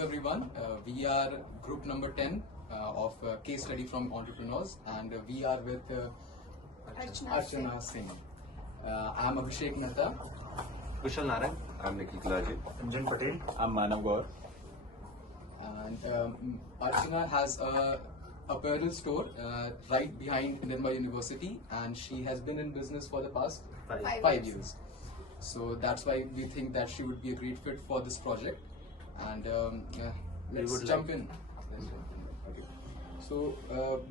everyone. We are group number 10 of case study from entrepreneurs, and we are with Archana Singh. I am Abhishek Mehta. Kushal Naran. I'm Nikhil Kalaji. Anjan Patel. I'm Manav Gaur. And Archana has a apparel store right behind Nirma University, and she has been in business for the past 5 years. So that's why we think that she would be a great fit for this project. And let's jump in. Okay. So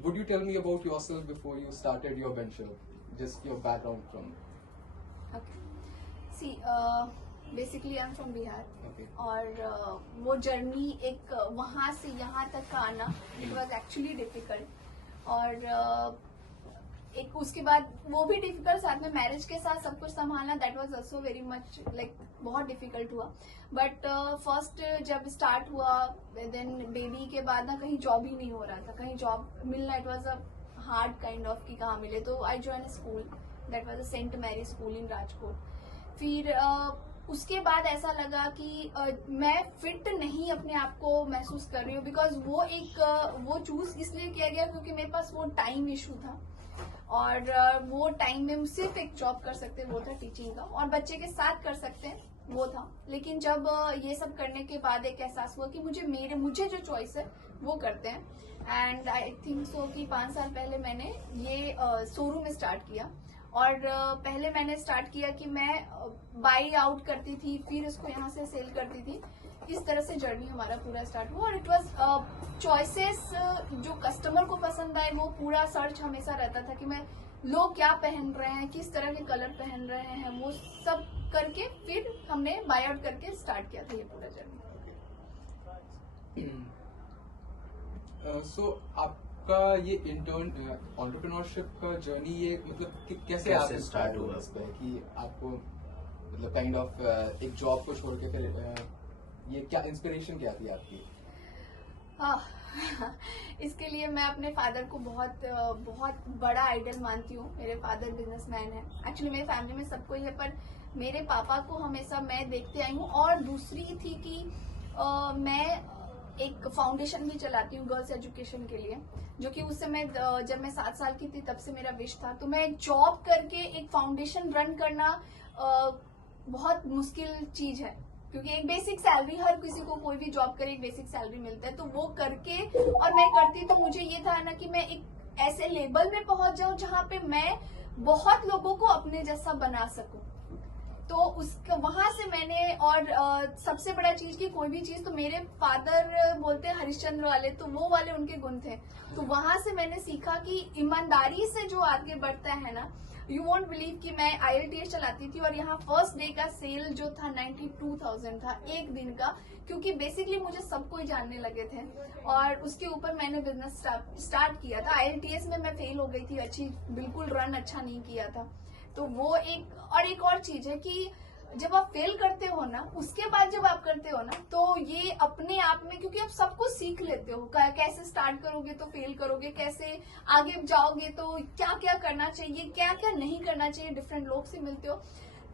would you tell me about yourself before you started your venture? Just your background from. Okay. See, basically I'm from Bihar. Okay. और वो journey एक वहाँ से यहाँ तक का आना it was actually difficult. और एक उसके बाद वो भी डिफिकल्ट, साथ में मैरिज के साथ सब कुछ संभालना, that was also very much like बहुत डिफिकल्ट हुआ. बट फर्स्ट जब स्टार्ट हुआ, देन बेबी के बाद ना कहीं जॉब ही नहीं हो रहा था, कहीं जॉब मिलना it was a hard kind of कि कहाँ मिले. तो I join school, that was a Saint Mary school in Rajkot. फिर उसके बाद ऐसा लगा कि मैं फिट नहीं अपने आप को महसूस कर रही हूँ, बिकॉज वो चूज इसलिए किया गया क्योंकि मेरे पास वो टाइम इशू था. और वो टाइम में सिर्फ एक जॉब कर सकते वो था टीचिंग का, और बच्चे के साथ कर सकते हैं वो था. लेकिन जब ये सब करने के बाद एक एहसास हुआ कि मुझे जो चॉइस है वो करते हैं. एंड आई थिंक सो कि 5 साल पहले मैंने ये शोरूम स्टार्ट किया. और पहले मैंने स्टार्ट किया कि मैं बाई आउट करती थी, फिर उसको यहाँ से सेल करती थी. इस तरह से जर्नी हमारा पूरा स्टार्ट हुआ. और इट वाज चॉइसेस जो कस्टमर को पसंद आए, वो पूरा सर्च हमेशा रहता था कि मैं लोग क्या पहन रहे हैं, किस तरह के कलर पहन रहे हैं, वो सब करके फिर हमने बाय आउट करके स्टार्ट किया था ये पूरा जर्नी. सो आपका ये एंटरप्रेन्योरशिप का जर्नी ये मतलब कैसे आप स्टार्ट हुआ इस पे कि आपको मतलब काइंड ऑफ एक जॉब को छोड़ के फिर ये क्या इंस्पिरेशन क्या थी आपकी? इसके लिए मैं अपने फादर को बहुत बड़ा आइडल मानती हूँ. मेरे फादर बिजनेसमैन है. एक्चुअली मेरी फैमिली में सबको ही है, पर मेरे पापा को हमेशा मैं देखते आई हूँ. और दूसरी थी कि मैं एक फाउंडेशन भी चलाती हूँ गर्ल्स एजुकेशन के लिए, जो कि उस समय जब मैं 7 साल की थी तब से मेरा विश था. तो मैं जॉब करके एक फाउंडेशन रन करना बहुत मुश्किल चीज है, क्योंकि एक बेसिक सैलरी, हर किसी को कोई भी जॉब करे एक बेसिक सैलरी मिलता है. तो वो करके और मैं करती, तो मुझे ये था ना कि मैं एक ऐसे लेवल में पहुंच जाऊं जहां पे मैं बहुत लोगों को अपने जैसा बना सकूं. तो वहां से मैंने, और सबसे बड़ा चीज की कोई भी चीज, तो मेरे फादर बोलते हैं हरिश्चंद्र वाले, तो वो वाले उनके गुण थे. तो वहां से मैंने सीखा कि ईमानदारी से जो आगे बढ़ता है ना, यू वॉन्ट बिलीव कि मैं IELTS चलाती थी और यहाँ फर्स्ट डे का सेल जो था 92,000 था एक दिन का, क्योंकि बेसिकली मुझे सबको ही जानने लगे थे. और उसके ऊपर मैंने बिजनेस स्टार्ट किया था. IELTS में मैं फेल हो गई थी, बिल्कुल रन अच्छा नहीं किया था. तो वो एक और चीज है कि जब आप फेल करते हो ना, उसके बाद जब आप करते हो ना, तो ये अपने आप में, क्योंकि आप सब कुछ सीख लेते हो, कैसे स्टार्ट करोगे तो फेल करोगे, कैसे आगे जाओगे तो क्या क्या करना चाहिए, क्या क्या नहीं करना चाहिए, डिफरेंट लोग से मिलते हो.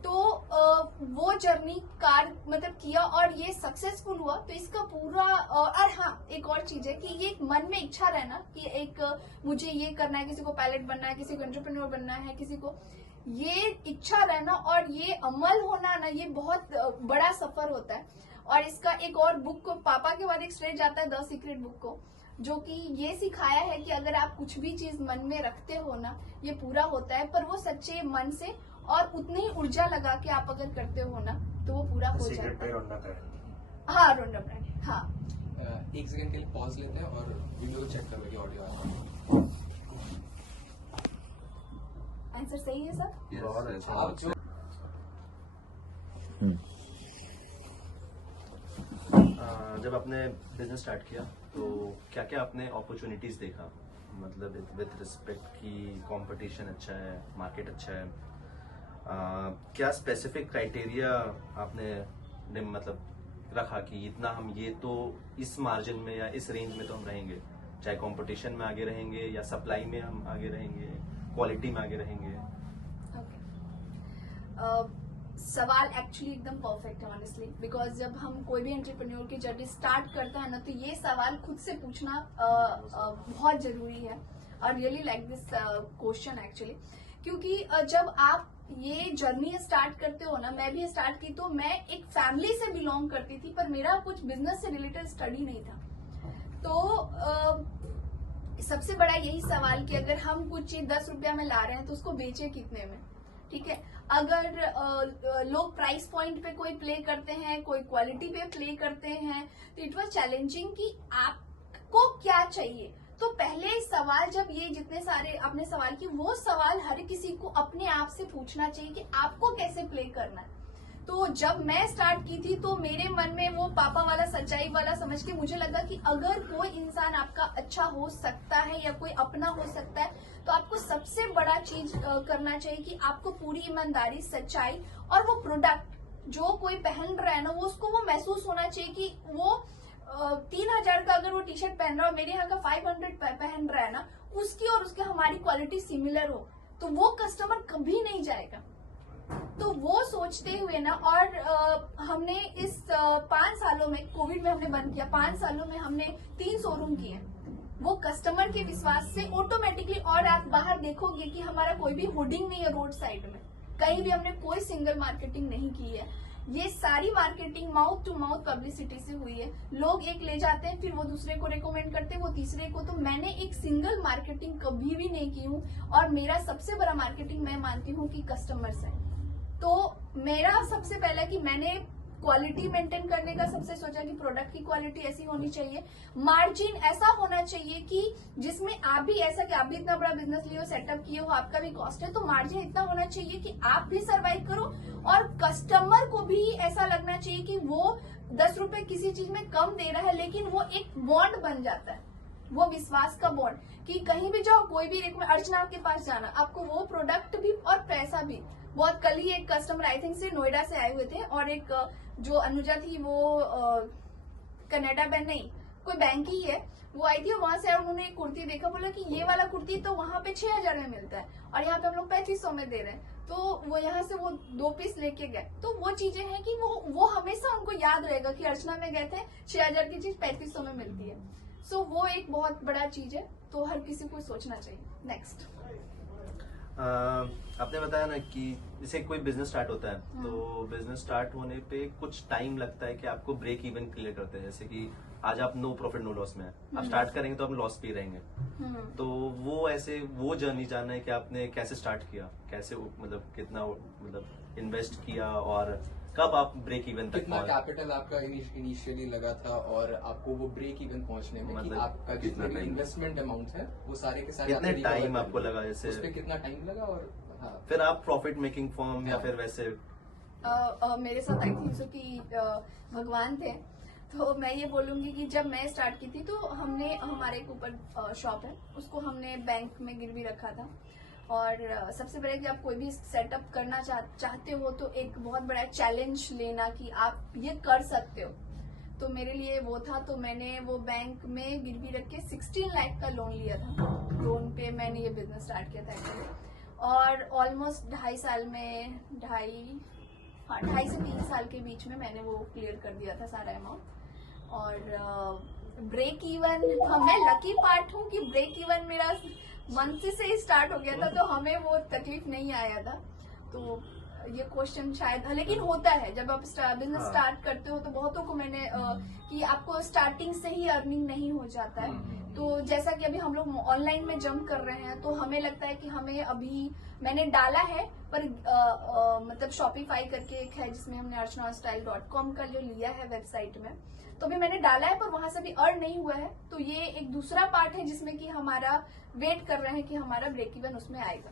तो वो जर्नी मतलब किया और ये सक्सेसफुल हुआ. तो इसका पूरा और हाँ, एक और चीज है कि ये एक मन में इच्छा रहना कि एक मुझे ये करना है, किसी को पायलट बनना है, किसी को एंटरप्रेन्योर बनना है, किसी को ये इच्छा रहना और ये अमल होना ना, ये बहुत बड़ा सफर होता है. और इसका एक और बुक को, पापा के बाद एक स्टेज आता है द सीक्रेट बुक को, जो कि ये सिखाया है कि अगर आप कुछ भी चीज मन में रखते हो ना, ये पूरा होता है, पर वो सच्चे मन से और उतनी ही ऊर्जा लगा के आप अगर करते हो ना, तो वो पूरा हो जाता है. हाँ, रोंडा ब्रांड. हाँ, एक सेकंड के लिए पॉज लेते हैं और वीडियो को चेक कर लेंगे ऑडियो. आंसर सही है सर? बहुत अच्छा. जब आपने बिजनेस स्टार्ट किया तो क्या क्या आपने अपॉर्चुनिटीज देखा, मतलब विद रिस्पेक्ट की कंपटीशन अच्छा है, मार्केट अच्छा है, क्या स्पेसिफिक क्राइटेरिया आपने मतलब रखा कि इतना हम ये तो इस मार्जिन में या इस रेंज में तो हम रहेंगे, चाहे कंपटीशन में आगे रहेंगे या सप्लाई में हम आगे रहेंगे, क्वालिटी में आगे रहेंगे? सवाल एक्चुअली एकदम परफेक्ट है ऑनेस्टली, बिकॉज जब हम कोई भी एंटरप्रेन्योर की जर्नी स्टार्ट करता है ना, तो ये सवाल खुद से पूछना बहुत जरूरी है। और really like this question actually, क्योंकि जब आप ये जर्नी स्टार्ट करते हो ना, मैं भी स्टार्ट की तो मैं एक फैमिली से बिलोंग करती थी, पर मेरा कुछ बिजनेस से रिलेटेड स्टडी नहीं था। तो सबसे बड़ा यही सवाल कि अगर हम कुछ चीज 10 रुपया में ला रहे हैं तो उसको बेचे कितने में, ठीक है। अगर लोग प्राइस पॉइंट पे कोई प्ले करते हैं, कोई क्वालिटी पे प्ले करते हैं, तो इट वाज चैलेंजिंग कि आपको क्या चाहिए। तो पहले सवाल, जब ये जितने सारे आपने सवाल की, वो सवाल हर किसी को अपने आप से पूछना चाहिए कि आपको कैसे प्ले करना है। तो जब मैं स्टार्ट की थी तो मेरे मन में वो पापा वाला सच्चाई वाला समझ के मुझे लगा कि अगर कोई इंसान आपका अच्छा हो सकता है या कोई अपना हो सकता है, तो आपको सबसे बड़ा चीज करना चाहिए कि आपको पूरी ईमानदारी, सच्चाई, और वो प्रोडक्ट जो कोई पहन रहा है ना, वो उसको वो महसूस होना चाहिए कि वो 3000 का अगर वो टी शर्ट पहन रहा है और मेरे यहाँ का 500 पहन रहा है ना, उसकी और उसके हमारी क्वालिटी सिमिलर हो, तो वो कस्टमर कभी नहीं जाएगा। तो वो सोचते हुए ना, और हमने इस 5 सालों में, कोविड में हमने बंद किया, 5 सालों में हमने 3 शोरूम किए। वो कस्टमर के विश्वास से ऑटोमेटिकली, और आप बाहर देखोगे कि हमारा कोई भी होर्डिंग नहीं है रोड साइड में, कहीं भी हमने कोई सिंगल मार्केटिंग नहीं की है। ये सारी marketing mouth to mouth publicity से हुई है। लोग एक ले जाते हैं, फिर वो दूसरे को रेकमेंड करते हैं, वो तीसरे को। तो मैंने एक सिंगल मार्केटिंग कभी भी नहीं की हूँ, और मेरा सबसे बड़ा मार्केटिंग मैं मानती हूँ कि कस्टमर्स है। तो मेरा सबसे पहला कि मैंने क्वालिटी मेंटेन करने का सबसे सोचा कि प्रोडक्ट की क्वालिटी ऐसी होनी चाहिए, मार्जिन ऐसा होना चाहिए कि जिसमें आप भी, ऐसा कि आप भी इतना बड़ा बिजनेस लिए हो, सेटअप किए हो, आपका भी कॉस्ट है, तो मार्जिन इतना होना चाहिए कि आप भी सर्वाइव करो, और कस्टमर को भी ऐसा लगना चाहिए कि वो 10 रुपए किसी चीज में कम दे रहा है, लेकिन वो एक बॉन्ड बन जाता है, वो विश्वास का बॉन्ड, कि कहीं भी जाओ, कोई भी अर्चना के पास जाना, आपको वो प्रोडक्ट भी और पैसा भी। बहुत कल ही एक कस्टमर आई थिंक से नोएडा से आए हुए थे, और एक जो अनुजा थी वो कनाडा बैंक नहीं, कोई बैंक ही है, वो आई थी, और वहां से उन्होंने एक कुर्ती देखा, बोला कि ये वाला कुर्ती तो वहां पे 6000 में मिलता है और यहाँ पे हम लोग 3500 में दे रहे हैं। तो वो यहाँ से वो 2 पीस लेके गए। तो वो चीजें हैं कि वो हमेशा उनको याद रहेगा कि अर्चना में गए थे, 6000 की चीज 3500 में मिलती है। सो वो एक बहुत बड़ा चीज है, तो हर किसी को सोचना चाहिए। नेक्स्ट, आपने बताया ना कि जैसे कोई बिजनेस स्टार्ट होता है, तो बिजनेस स्टार्ट होने पे कुछ टाइम लगता है कि आपको ब्रेक इवन क्लियर करते हैं। जैसे कि आज आप नो प्रॉफिट नो लॉस में हैं, आप स्टार्ट करेंगे तो आप लॉस पे ही रहेंगे। तो वो ऐसे वो जर्नी जानना है कि आपने कैसे स्टार्ट किया, कैसे मतलब कितना मतलब इन्वेस्ट किया, और कब आप ब्रेक इवन तक कितना कैपिटल आपका इनिशियली लगा था, और आपको वो ब्रेक इवन पहुंचने में मतलब कि आपका जितना भी इन्वेस्टमेंट अमाउंट है वो सारे के सारे कितने टाइम आपको लगा, जैसे उस पे कितना टाइम लगा, और हाँ। फिर आप प्रॉफिट मेकिंग फॉर्म या फिर वैसे मेरे साथ आई थिंक सो कि भगवान थे। तो मैं ये बोलूंगी कि जब मैं स्टार्ट की थी तो हमने, हमारे एक ऊपर शॉप है, उसको हमने बैंक में गिरवी रखा था। और सबसे पहले कि आप कोई भी सेटअप करना चाहते हो तो एक बहुत बड़ा चैलेंज लेना कि आप ये कर सकते हो। तो मेरे लिए वो था, तो मैंने वो बैंक में गिरवी रख के 16 लाख का लोन लिया था। लोन पे मैंने ये बिजनेस स्टार्ट किया था एक्चुअली, और ऑलमोस्ट 2.5 साल में, 2.5 से 3 साल के बीच में मैंने वो क्लियर कर दिया था सारा अमाउंट। और ब्रेक इवन, मैं लकी पार्ट हूँ कि ब्रेक इवन मेरा मंथ से ही स्टार्ट हो गया था, तो हमें वो तकलीफ नहीं आया था। तो ये क्वेश्चन शायद, लेकिन होता है जब आप बिजनेस स्टार्ट करते हो, तो बहुतों को मैंने कि आपको स्टार्टिंग से ही अर्निंग नहीं हो जाता है। तो जैसा कि अभी हम लोग ऑनलाइन में जंप कर रहे हैं, तो हमें लगता है कि हमें अभी, मैंने डाला है पर मतलब शॉपिफाई करके एक है जिसमें हमने archanastyle.com का जो लिया है वेबसाइट में, तो अभी मैंने डाला है पर वहां से भी अर्न नहीं हुआ है। तो ये एक दूसरा पार्ट है जिसमें कि हमारा वेट कर रहे हैं कि हमारा ब्रेक इवन उसमें आएगा।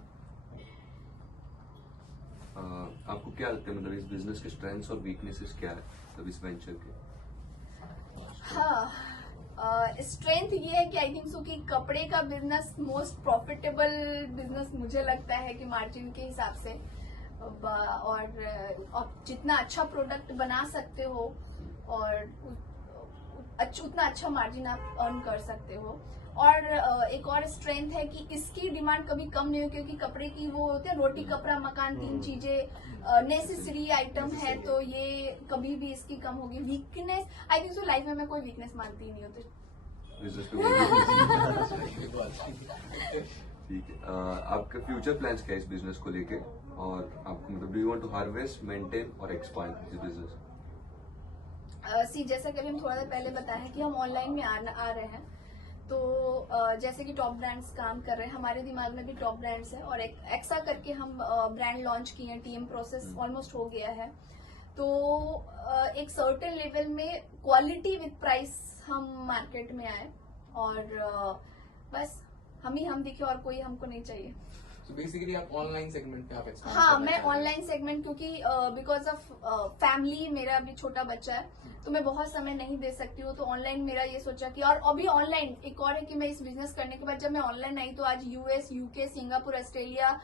आपको क्या लगता है, मतलब इस बिजनेस के स्ट्रेंथ्स और वीकनेसेस क्या है, मतलब इस वेंचर के? हाँ, स्ट्रेंथ ये है कि आई थिंक सो कि कपड़े का बिजनेस मोस्ट प्रॉफिटेबल बिजनेस मुझे लगता है कि मार्जिन के हिसाब से, और जितना अच्छा प्रोडक्ट बना सकते हो और उतना अच्छा मार्जिन आप अर्न कर सकते हो। और एक और स्ट्रेंथ है कि इसकी डिमांड कभी कम नहीं हुई, क्योंकि कपड़े की वो होते हैं रोटी कपड़ा मकान, 3 चीजें नेसेसरी आइटम है, तो ये कभी भी इसकी कम होगी। Weakness I think so life में मैं कोई वीकनेस मानती ही नहीं होती। बिजनेस पे ठीक है। आपके फ्यूचर प्लान्स क्या है इस बिजनेस को लेके, और आपको मतलब do you want to harvest, maintain और एक्सपांड दिस बिजनेस? जैसा कि अभी हम थोड़ा देर पहले बताया कि हम ऑनलाइन में आ रहे हैं, तो जैसे कि टॉप ब्रांड्स काम कर रहे हैं, हमारे दिमाग में भी टॉप ब्रांड्स हैं, और एक एक्सा करके हम ब्रांड लॉन्च किए हैं, टीएम प्रोसेस ऑलमोस्ट हो गया है। तो एक सर्टेन लेवल में क्वालिटी विद प्राइस हम मार्केट में आए, और बस हम दिखे और कोई हमको नहीं चाहिए। So basically आप ऑनलाइन सेगमेंट पे आप expand हाँ, करना मैं चाह रहे हैं। ऑनलाइन सेगमेंट, क्योंकि बिकॉज ऑफ फैमिली, मेरा अभी छोटा बच्चा है, तो मैं बहुत समय नहीं दे सकती हूँ, तो ऑनलाइन मेरा ये सोचा कि, और अभी ऑनलाइन एक और है कि मैं इस बिजनेस करने के बाद जब मैं ऑनलाइन आई तो आज US, UK, Singapore, Australia,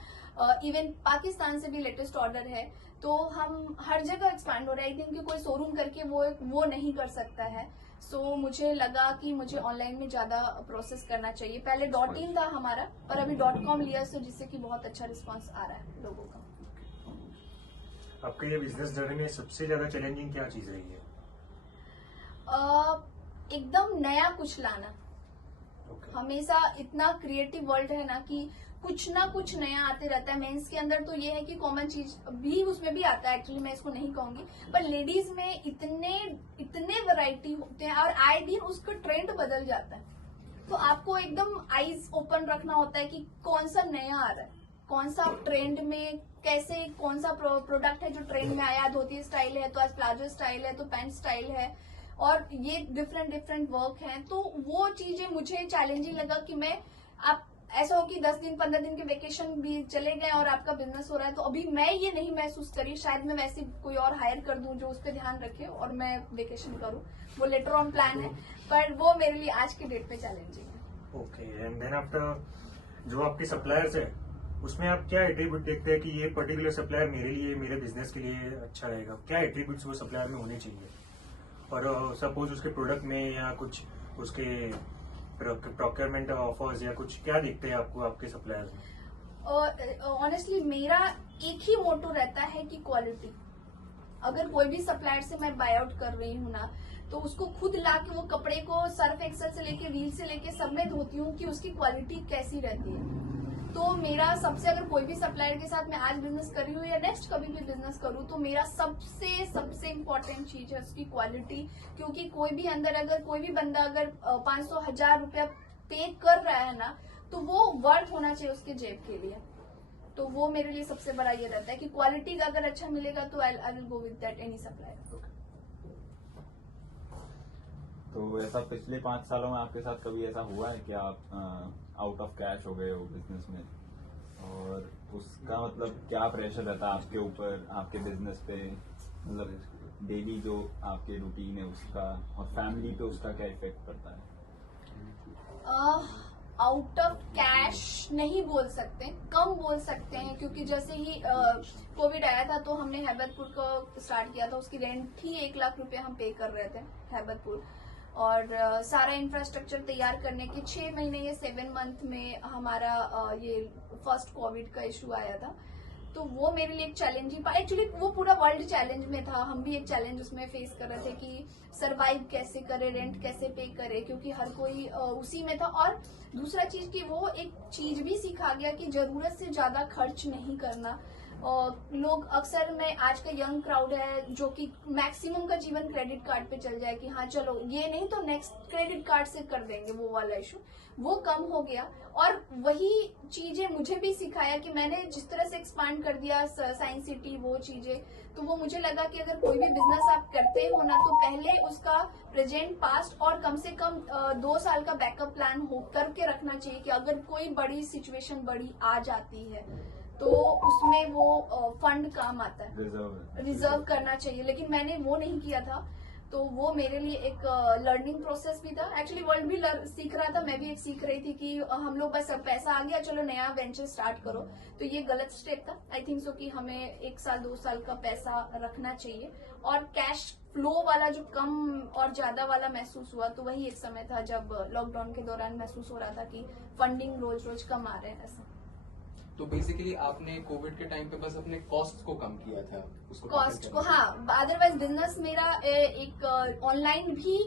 even Pakistan से भी लेटेस्ट ऑर्डर है, तो हम हर जगह एक्सपैंड हो रहे हैं। आई थिंक कि कोई शोरूम करके वो नहीं कर सकता है। सो मुझे लगा कि मुझे ऑनलाइन में ज्यादा प्रोसेस करना चाहिए। पहले .in था हमारा, पर अभी .com लिया, सो जिससे कि बहुत अच्छा रिस्पांस आ रहा है लोगों का। आपके ये बिजनेस जर्नी में सबसे ज्यादा चैलेंजिंग क्या चीज रही है? एकदम नया कुछ लाना। Okay. हमेशा इतना क्रिएटिव वर्ल्ड है ना कि कुछ ना कुछ नया आते रहता है। मेंस के अंदर तो ये है कि कॉमन चीज भी उसमें भी आता है, एक्चुअली मैं इसको नहीं कहूंगी, पर लेडीज में इतने वैरायटी होते हैं, और आए दिन उसका ट्रेंड बदल जाता है, तो आपको एकदम आईज ओपन रखना होता है कि कौन सा नया आ रहा है, कौन सा ट्रेंड में, कैसे कौन सा प्रोडक्ट है जो ट्रेंड में आया। धोती स्टाइल है तो आज प्लाजो स्टाइल है, तो पैंट स्टाइल है, और ये डिफरेंट वर्क हैं। तो वो चीजें मुझे चैलेंजिंग लगा कि मैं, आप ऐसा हो कि 10 दिन 15 दिन के वेकेशन भी चले गए और आपका बिजनेस हो रहा है, तो अभी मैं ये नहीं महसूस करी, शायद मैं वैसे कोई और हायर कर दूं जो उस पर ध्यान रखे और मैं वेकेशन करूं, वो लेटर ऑन प्लान है, पर वो मेरे लिए आज के डेट पे चैलेंजिंग है। ओके, एंड देन आफ्टर जो आपके सप्लायर्स है उसमें आप क्या एट्रीब्यूट देखते हैं कि ये पर्टिकुलर सप्लायर मेरे लिए, मेरे बिजनेस के लिए अच्छा रहेगा? क्या एट्रीब्यूट्स वो सप्लायर में होने चाहिए? और सपोज उसके प्रोडक्ट में या कुछ उसके प्रोक्योरमेंट ऑफर्स या कुछ क्या देखते हैं आपको आपके सप्लायर्स में? ऑनेस्टली मेरा एक ही मोटो रहता है कि क्वालिटी। अगर कोई भी सप्लायर से मैं बाय आउट कर रही हूँ ना, तो उसको खुद ला के वो कपड़े को सर्फ एक्सेल से लेके व्हील से लेके सब में धोती हूँ कि उसकी क्वालिटी कैसी रहती है। तो मेरा सबसे, अगर कोई भी सप्लायर के साथ मैं आज बिजनेस कर रही हूँ या नेक्स्ट कभी भी बिजनेस करूँ, तो मेरा सबसे इम्पोर्टेंट चीज है उसकी क्वालिटी। क्योंकि कोई भी अंदर, अगर कोई भी बंदा अगर 500-1000 रुपया पे कर रहा है ना, तो वो वर्थ होना चाहिए उसके जेब के लिए। तो वो मेरे लिए सबसे बड़ा ये रहता है कि क्वालिटी का अगर अच्छा मिलेगा तो I will go with that any supplier. तो ऐसा पिछले 5 सालों में आपके साथ कभी ऐसा हुआ है कि आप आउट ऑफ कैश हो गए हो बिजनेस में, और उसका मतलब क्या प्रेशर रहता है आपके ऊपर, आपके बिजनेस पे, मतलब डेली जो आपके रूटीन है उसका, और फैमिली पे उसका क्या इफेक्ट पड़ता है? आउट ऑफ कैश नहीं बोल सकते, कम बोल सकते हैं, क्योंकि जैसे ही कोविड आया था तो हमने हैबतपुर को स्टार्ट किया था, उसकी रेंट ही 1 लाख रुपए हम पे कर रहे थे हैबतपुर, और सारा इंफ्रास्ट्रक्चर तैयार करने के 6 महीने या 7 मंथ में हमारा ये फर्स्ट कोविड का इशू आया था। तो वो मेरे लिए एक चैलेंजिंग, एक्चुअली वो पूरा वर्ल्ड चैलेंज में था, हम भी एक चैलेंज उसमें फेस कर रहे थे कि सरवाइव कैसे करे, रेंट कैसे पे करे, क्योंकि हर कोई उसी में था। और दूसरा चीज कि वो एक चीज भी सिखा गया कि जरूरत से ज्यादा खर्च नहीं करना। लोग अक्सर में, आज का यंग क्राउड है जो कि मैक्सिमम का जीवन क्रेडिट कार्ड पे चल जाए कि हाँ चलो ये नहीं तो नेक्स्ट क्रेडिट कार्ड से कर देंगे, वो वाला इशू वो कम हो गया। और वही चीजें मुझे भी सिखाया कि मैंने जिस तरह से एक्सपांड कर दिया साइंस सिटी, वो चीजें, तो वो मुझे लगा कि अगर कोई भी बिजनेस आप करते हो ना, तो पहले उसका प्रेजेंट, पास्ट और कम से कम 2 साल का बैकअप प्लान हो करके रखना चाहिए कि अगर कोई बड़ी सिचुएशन बड़ी आ जाती है तो उसमें वो फंड काम आता है, रिजर्व करना चाहिए। लेकिन मैंने वो नहीं किया था। तो वो मेरे लिए एक लर्निंग प्रोसेस भी था। एक्चुअली वर्ल्ड भी सीख रहा था, मैं भी एक सीख रही थी कि हम लोग बस अब पैसा आ गया चलो नया वेंचर स्टार्ट करो, तो ये गलत स्टेप था। आई थिंक सो कि हमें 1 साल 2 साल का पैसा रखना चाहिए। और कैश फ्लो वाला जो कम और ज्यादा वाला महसूस हुआ तो वही एक समय था जब लॉकडाउन के दौरान महसूस हो रहा था कि फंडिंग रोज रोज कम आ रहे हैं ऐसा। तो बेसिकली आपने कोविड के टाइम पे बस अपने कॉस्ट को कम किया था, उसको कॉस्ट को, हाँ। अदरवाइज बिजनेस मेरा एक ऑनलाइन भी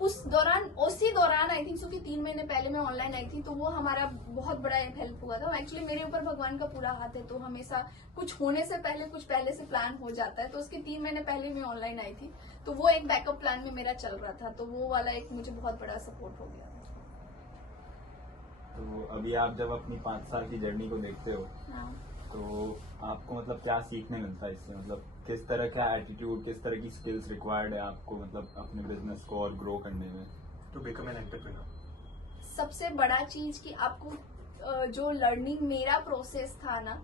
उसी दौरान आई थिंक सो कि 3 महीने पहले मैं ऑनलाइन आई थी, तो वो हमारा बहुत बड़ा हेल्प हुआ था। एक्चुअली मेरे ऊपर भगवान का पूरा हाथ है, तो हमेशा कुछ होने से पहले कुछ पहले से प्लान हो जाता है। तो उसके 3 महीने पहले मैं ऑनलाइन आई थी, तो वो एक बैकअप प्लान में मेरा चल रहा था, तो वो वाला एक मुझे बहुत बड़ा सपोर्ट हो गया। तो अभी आप जब अपनी 5 साल की जर्नी को देखते हो, हाँ। तो आपको मतलब क्या सीखने मिलता है इससे? मतलब किस तरह का एटीट्यूड, किस तरह की स्किल्स रिक्वायर्ड है आपको मतलब अपने बिजनेस को और ग्रो करने में? To become an entrepreneur. सबसे बड़ा चीज कि आपको जो लर्निंग मेरा प्रोसेस था ना,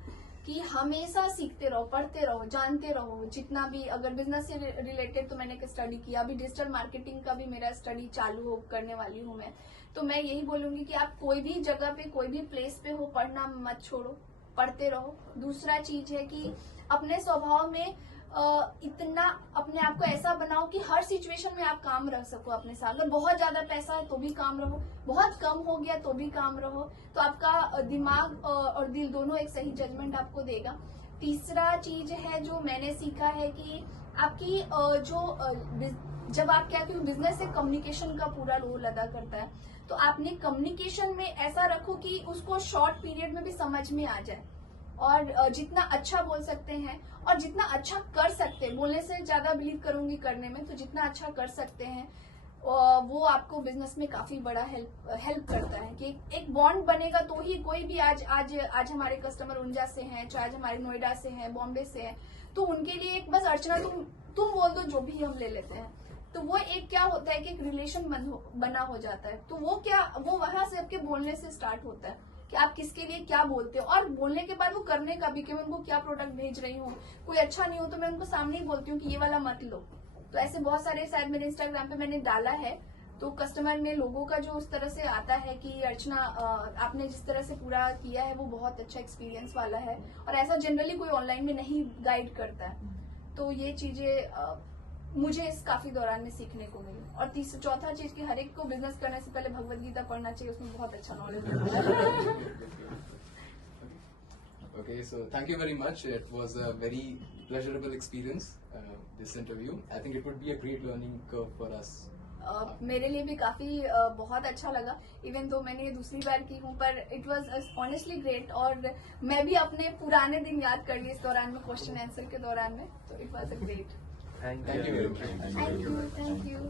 कि हमेशा सीखते रहो, पढ़ते रहो, जानते रहो। जितना भी अगर बिजनेस से रिलेटेड तो मैंने स्टडी किया, अभी डिजिटल मार्केटिंग का भी मेरा स्टडी चालू करने वाली हूँ मैं। तो मैं यही बोलूंगी कि आप कोई भी जगह पे, कोई भी प्लेस पे हो, पढ़ना मत छोड़ो, पढ़ते रहो। दूसरा चीज है कि अपने स्वभाव में इतना अपने आप को ऐसा बनाओ कि हर सिचुएशन में आप काम रह सको अपने साथ। अगर बहुत ज्यादा पैसा है तो भी काम रहो, बहुत कम हो गया तो भी काम रहो, तो आपका दिमाग और दिल दोनों एक सही जजमेंट आपको देगा। तीसरा चीज है जो मैंने सीखा है कि आपकी जब आप क्या कहते हो, बिजनेस से कम्युनिकेशन का पूरा रोल अदा करता है। तो आपने कम्युनिकेशन में ऐसा रखो कि उसको शॉर्ट पीरियड में भी समझ में आ जाए, और जितना अच्छा बोल सकते हैं और जितना अच्छा कर सकते हैं, बोलने से ज्यादा बिलीव करूंगी करने में, तो जितना अच्छा कर सकते हैं वो आपको बिजनेस में काफी बड़ा हेल्प करता है। कि एक बॉन्ड बनेगा तो ही कोई भी आज हमारे कस्टमर उंजा से हैं, चाहे आज हमारे नोएडा से हैं, बॉम्बे से हैं, तो उनके लिए एक बस अर्चना तुम बोल दो, जो भी हम ले लेते हैं, तो वो एक क्या होता है कि एक रिलेशन बना हो जाता है। तो वो वहां से आपके बोलने से स्टार्ट होता है कि आप किसके लिए क्या बोलते हो, और बोलने के बाद वो करने का भी, कि मैं उनको क्या प्रोडक्ट भेज रही हूँ, कोई अच्छा नहीं हो तो मैं उनको सामने ही बोलती हूँ कि ये वाला मत लो। तो ऐसे बहुत सारे शायद मेरे इंस्टाग्राम पे मैंने डाला है, तो कस्टमर में लोगों का जो उस तरह से आता है कि अर्चना आपने जिस तरह से पूरा किया है वो बहुत अच्छा एक्सपीरियंस वाला है, और ऐसा जनरली कोई ऑनलाइन में नहीं गाइड करता है। तो ये चीजें मुझे इस काफी दौरान में सीखने को मिली। और चौथा चीज कि हर एक को बिजनेस करने से पहले भगवत गीता पढ़ना चाहिए, उसमें बहुत अच्छा नॉलेज मिलता है। Okay, so thank you very much. It was a very pleasurable experience, this interview. I think it would be a great learning curve for us. मेरे लिए भी काफी बहुत अच्छा लगा, इवन तो मैंने ये दूसरी बार की हूँ, पर इट वाज ऑनेस्टली ग्रेट। और मैं भी अपने पुराने दिन याद कर लिए इस दौरान में, क्वेश्चन आंसर के दौरान में, तो it was a great. Thank Thank you you very much. Thank you.